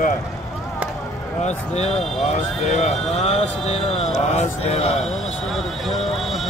वासुदेव वासुदेव वासुदेव वासुदेव ओम श्री गुरुभ्यो नमः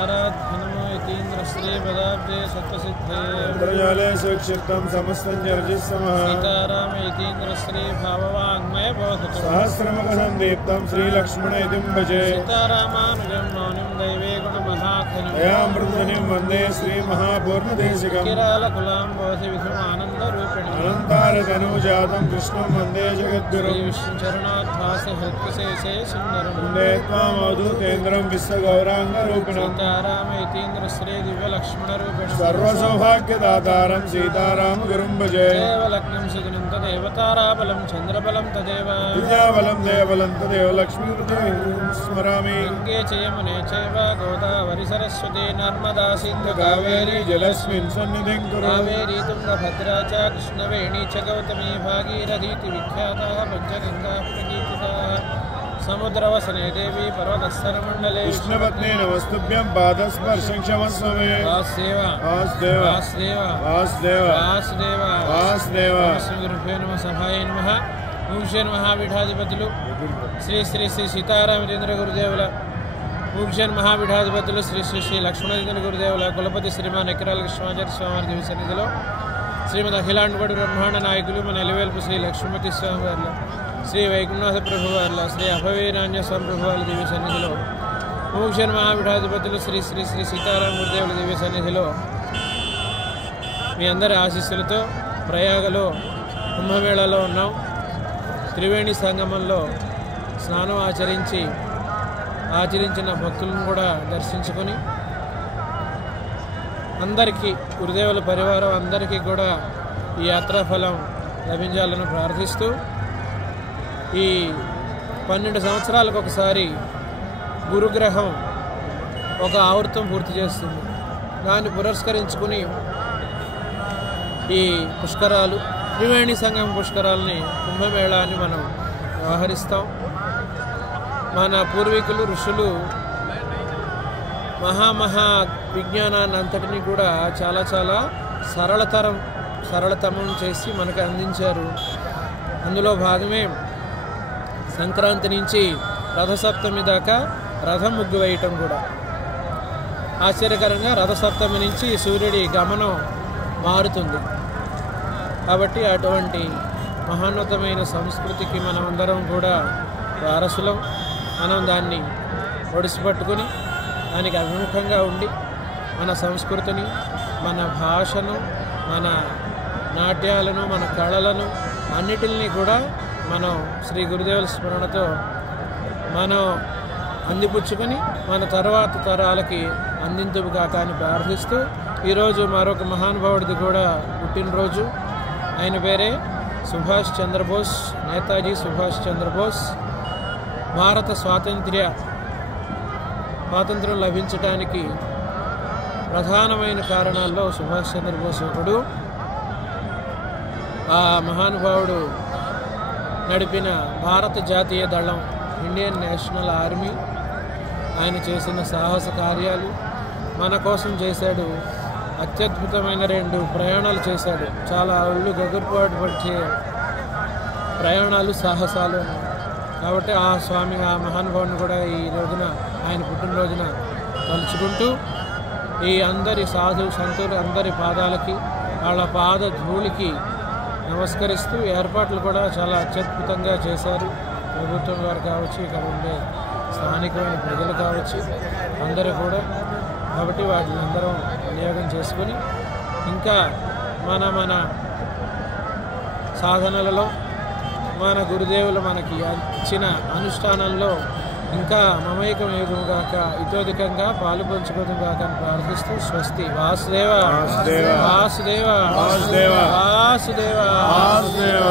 आराधनमो यतीन्द्र श्री पदाब्जे सत्वसिद्धे इंद्रजाले सुक्षिप्तं समस्तञ्जर्जिस्समः सीताराम यतीन्द्र श्री भाववाङ्मय बोधतो सहस्रमुख संदीप्तं श्री लक्ष्मण इतिं भजे सीतारामानुजं मौनिं दैवे गुणमहाखनिं दयामृतनिं वन्दे श्री महापूर्णदेशिकं किरालकुलाम्बोधि विधुमानन्दरूपिणम् अनन्तारतनुजातं कृष्णं वन्दे जगद्गुरुं श्री विष्णुचरणाद्भास हृत्कशेषे सुन्दरं वन्दे त्वामवधूतेन्द्रं विश्वगौराङ्गरूपिणं सीताराम यतीन्द्र श्री दिव्यलक्ष्मणरूपिणम् सर्वसौभाग्यदातारं सीतारामगुरुं भजे देवलग्नं सुदिनं तदेव ताराबलं चन्द्रबलं तदेव विद्याबलं देवबलं तदेव लक्ष्मीकृतिं स्मरामि गङ्गे च यमुने चैव गोदावरि सरस्वती नर्मदा सिन्धु कावेरी जलस्मिन् सन्निधिं कुरु कावेरी तुङ्गभद्रा च कृष्णवेणी च गौतमी भागीरथीति विख्याताः पञ्चगङ्गाः प्रकीर्तिताः समुद्रवसने देवी पर्वतस्तरमण्डले विष्णुपत्नी नमस्तुभ्यं पादस्पर्शं क्षमस्व मे वासुदेव वासुदेव वासुदेव वासुदेव वासुदेव वासुदेव గురుభ్యో నమః సభాయ నమః పూజ్యన్ మహాపీఠాధిపతులు శ్రీ శ్రీ శ్రీ సీతారామచంద్ర గురుదేవుల పూజ్యన్ మహాపీఠాధిపతులు శ్రీ శ్రీ శ్రీ లక్ష్మణచంద్ర గురుదేవుల కులపతి శ్రీమాన్ ఎకరాల కృష్ణాచార్య స్వామి దేవి సన్నిధిలో శ్రీమద్ అఖిలాండపడి బ్రహ్మాండ నాయకులు మన ఎలివేల్పు శ్రీ లక్ష్మీపతి స్వామి వార్ల శ్రీ వైకుంఠనాథ ప్రభు వార్ల శ్రీ అభవీరాంజ స్వామి ప్రభు వారి దేవి సన్నిధిలో పూజ్యన్ మహాపీఠాధిపతులు శ్రీ శ్రీ శ్రీ సీతారామ గురుదేవుల దేవి సన్నిధిలో మీ అందరి ఆశీస్సులతో ప్రయాగలో కుంభమేళాలో ఉన్నాం. త్రివేణి సంగమంలో స్నానం ఆచరించిన భక్తులను కూడా దర్శించుకొని అందరికీ గురుదేవుల పరివారం అందరికీ కూడా ఈ యాత్రాఫలం లభించాలని ప్రార్థిస్తూ ఈ 12 సంవత్సరాలకు ఒకసారి గురుగ్రహం ఒక ఆవృత్తం పూర్తి చేస్తుంది. దాన్ని పురస్కరించుకుని ఈ పుష్కరాలు త్రివేణి సంగమ పుష్కరాలని కుంభమేళాన్ని మనం వ్యవహరిస్తాం. మన పూర్వీకులు ఋషులు మహా విజ్ఞానాన్ని అంతటినీ కూడా చాలా చాలా సరళతమం చేసి మనకు అందించారు. అందులో భాగమే సంక్రాంతి నుంచి రథసప్తమి దాకా రథం ముగ్గు వేయటం కూడా. ఆశ్చర్యకరంగా రథసప్తమి నుంచి సూర్యుడి గమనం మారుతుంది. కాబట్టి అటువంటి మహోన్నతమైన సంస్కృతికి మనమందరం కూడా వారసులం. మనం దాన్ని ఒడిసిపట్టుకుని దానికి అభిముఖంగా ఉండి మన సంస్కృతిని, మన భాషను, మన నాట్యాలను, మన కళలను అన్నిటిని కూడా మనం శ్రీ గురుదేవుల స్మరణతో మనం అందిపుచ్చుకొని మన తర్వాత తరాలకి అందింతుగాక అని ప్రార్థిస్తూ ఈరోజు మరొక మహానుభావుడిది కూడా పుట్టినరోజు. ఆయన పేరే సుభాష్ చంద్రబోస్, నేతాజీ సుభాష్ చంద్రబోస్. భారత స్వాతంత్ర్యం లభించడానికి ప్రధానమైన కారణాల్లో సుభాష్ చంద్రబోస్ ఒకడు. ఆ మహానుభావుడు నడిపిన భారత జాతీయ దళం, ఇండియన్ నేషనల్ ఆర్మీ, ఆయన చేసిన సాహస కార్యాలు మన కోసం చేశాడు. అత్యద్భుతమైన 2 ప్రయాణాలు చేశాడు. చాలా ఒళ్ళు గగుర్పాటు పట్టే ప్రయాణాలు, సాహసాలు. కాబట్టి ఆ స్వామి, ఆ మహానుభావుని కూడా ఈ రోజున, ఆయన పుట్టినరోజున తలుచుకుంటూ ఈ అందరి సాధు సంతులు అందరి పాదాలకి, వాళ్ళ పాద ధూళికి నమస్కరిస్తూ ఏర్పాట్లు కూడా చాలా అత్యద్భుతంగా చేశారు. ప్రభుత్వం వారు కావచ్చు, ఇక్కడ ఉండే స్థానికమైన ప్రజలు కావచ్చు, అందరూ కూడా. కాబట్టి వాటిని అందరం వినియోగం చేసుకొని ఇంకా మన సాధనలలో, మన గురుదేవులు మనకి ఇచ్చిన అనుష్ఠానంలో ఇంకా మమైకమేగుగాక, ఇతోధికంగా పాలు పంచుకోదుగాక అని ప్రార్థిస్తూ స్వస్తి. వాసుదేవ వాసుదేవ వాసుదేవ వాసుదేవ వాసుదేవ వాసుదేవ.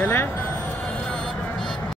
चले